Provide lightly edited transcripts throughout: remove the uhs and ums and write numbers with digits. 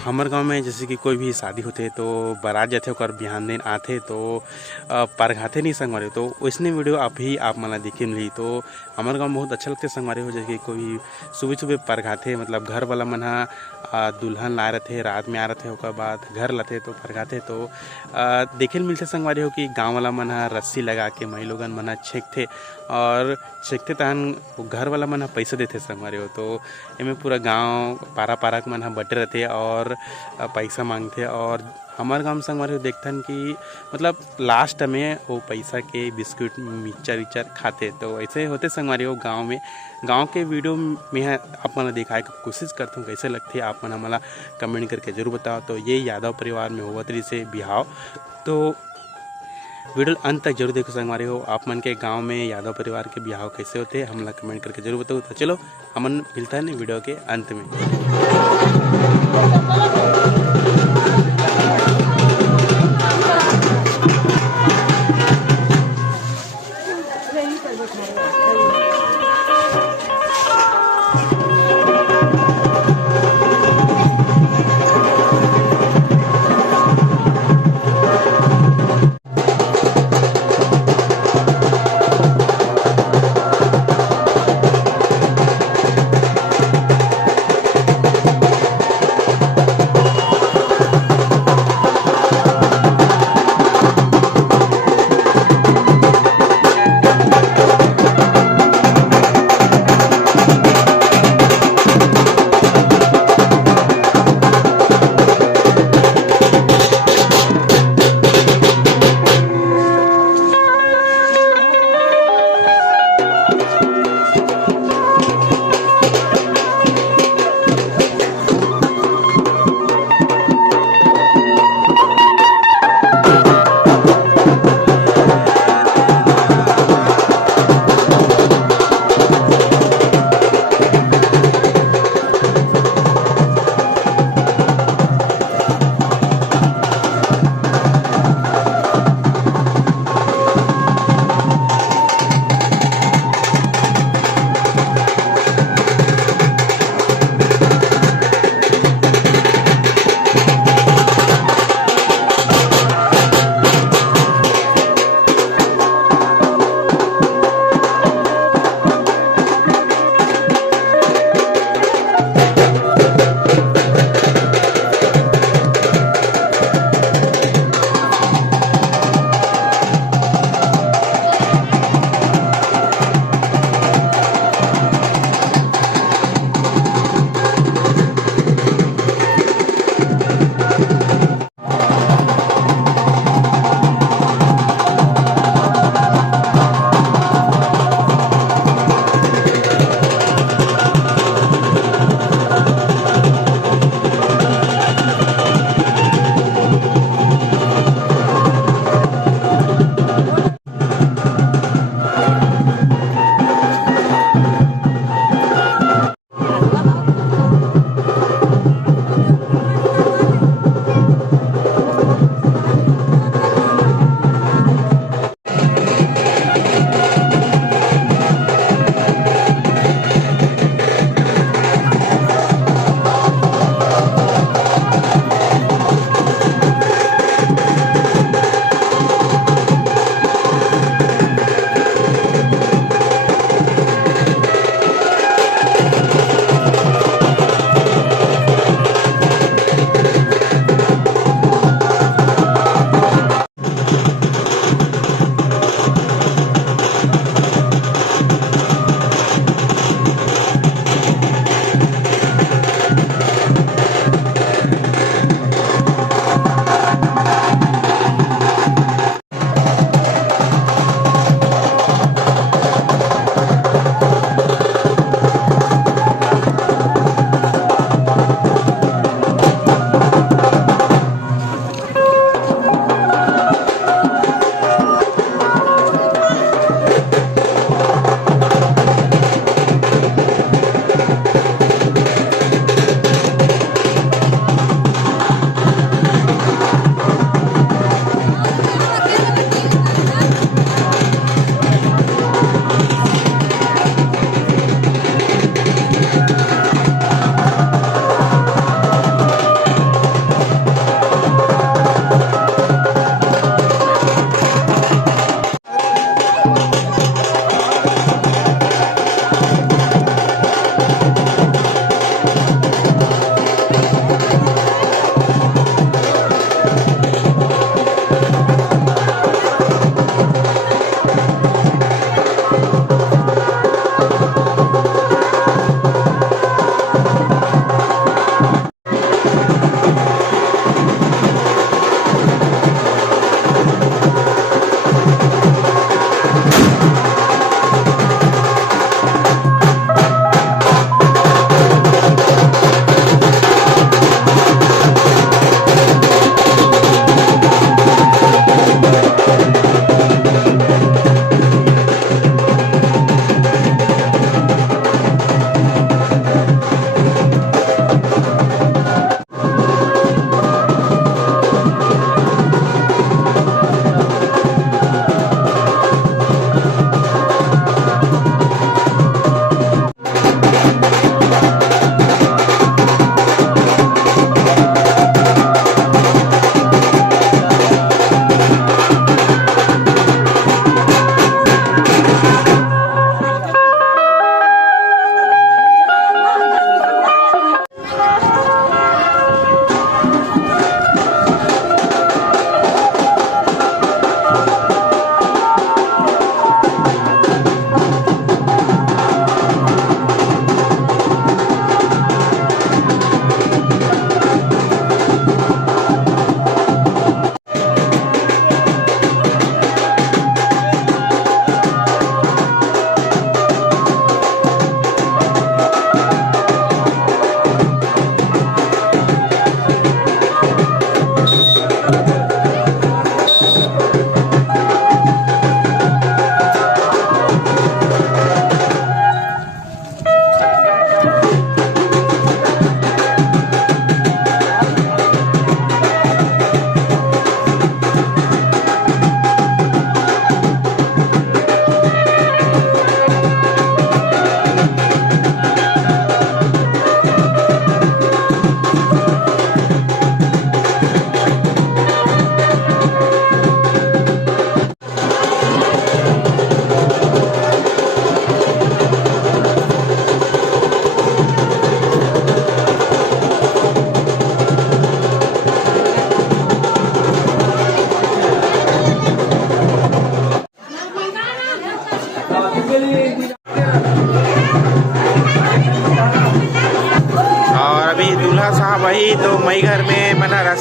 हमारे गांव में जैसे कि कोई भी शादी होते तो बारात जाते ओकर बिहान दिन आते तो परघाते नहीं संगवारी तो वैसने वीडियो आप मला देखे मिली तो हमारे गांव में बहुत अच्छा लगते संगवारी हो। जैसे कोई सुबह सुबह परघाते मतलब घर वाला मन दुल्हन ला रहे रात में आ रहे ओकर बाद घर लाते तो परघाते तो देखे मिलते संगवारी हो कि गाँव वाला मन रस्सी लगा के मई लोगन मन छेकते और छेकते तहन घर वाला मन पैसा देते संगवारी हो। तो इनमें पूरा गाँव पारा पारा के मन बटे रहते और पैसा मांगते और हमारे गाँव में संगवारी देखथन कि मतलब लास्ट में वो पैसा के बिस्कुट मिक्सचर विक्चर खाते। तो ऐसे होते संगवारी हो गाँव में। गांव के वीडियो में आप मन दिखाए की कोशिश करता हूँ कैसे लगते आप मन हमला कमेंट करके जरूर बताओ। तो ये यादव परिवार में होवत रही से बिहाव तो वीडियो अंत तक जरूर देखो संगवारी हो। आप मन के गांव में यादव परिवार के बिहाव कैसे होते हमला कमेंट करके जरूर बताओ। तो चलो हमन मिलता है वीडियो के अंत में।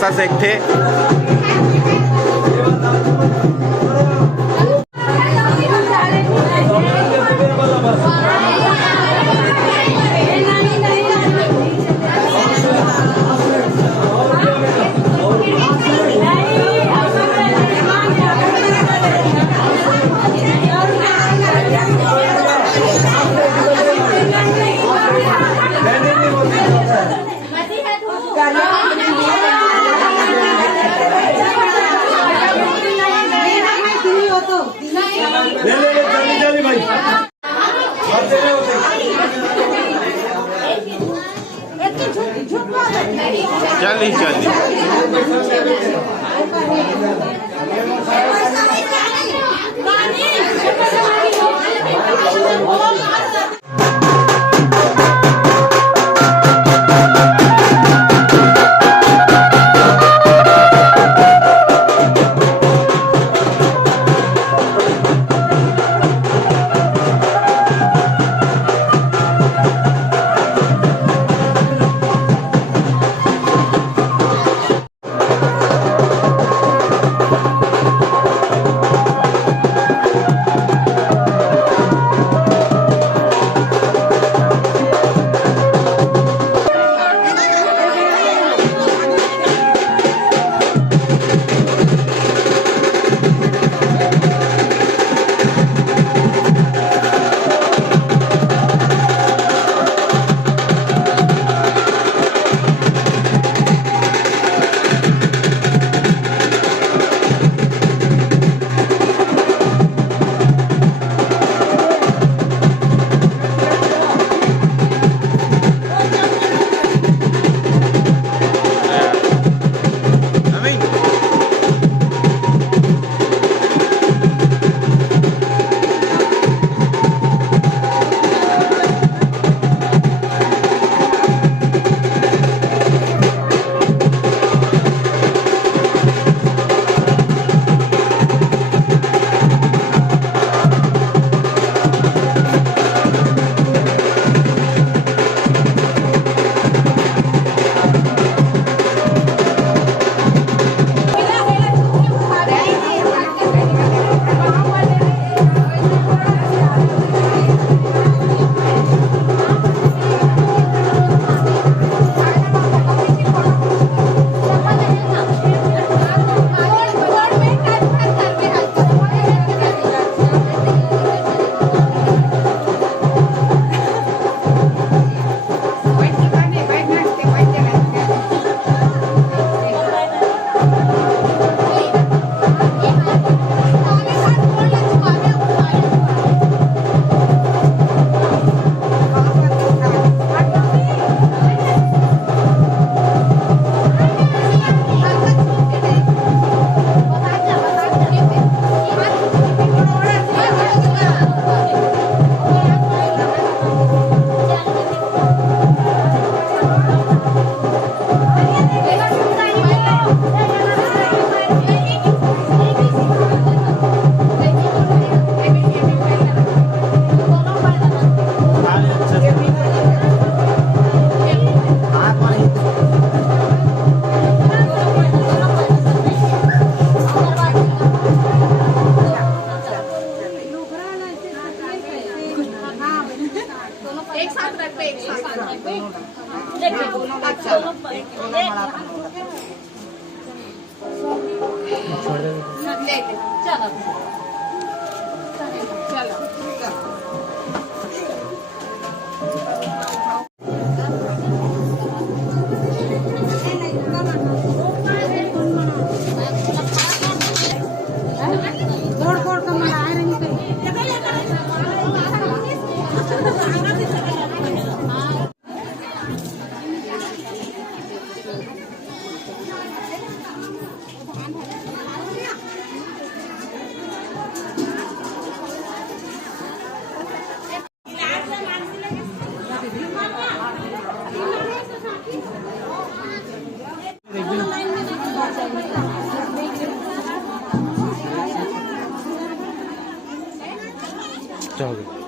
नाश्ता से एक थे। चली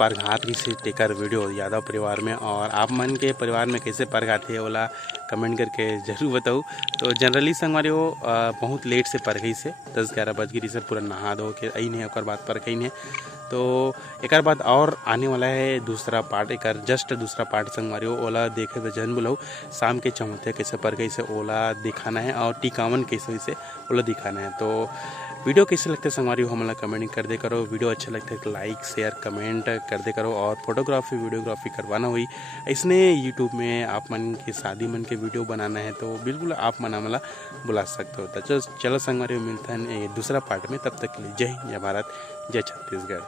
परघात से टेकर वीडियो यादव परिवार में। और आप मन के परिवार में कैसे परघात है ओला कमेंट करके जरूर बताओ। तो जनरली संगवारी हो बहुत लेट से परघई से 10-11 बज गई से पूरा नहा धो के आई नहीं और बात परघई ने। तो एक बाद और आने वाला है दूसरा पार्ट, एक जस्ट दूसरा पार्ट संगवारी हो ओला देखे तो जन बुलाओ। शाम के चौथे कैसे परघई से ओला दिखाना है और टिकावन कैसे से ओला दिखाना है। तो वीडियो कैसे लगते संगवारी हो हमला कमेंट कर दे करो। वीडियो अच्छा लगता है तो लाइक शेयर कमेंट कर दे करो। और फोटोग्राफी वीडियोग्राफी करवाना हुई इसने यूट्यूब में आप मन की शादी मन के वीडियो बनाना है तो बिल्कुल आप मना मला बुला सकते हो। तो चलो संगवारी हो मिलता है दूसरा पार्ट में, तब तक के लिए जय हिंद, जय भारत, जय छत्तीसगढ़।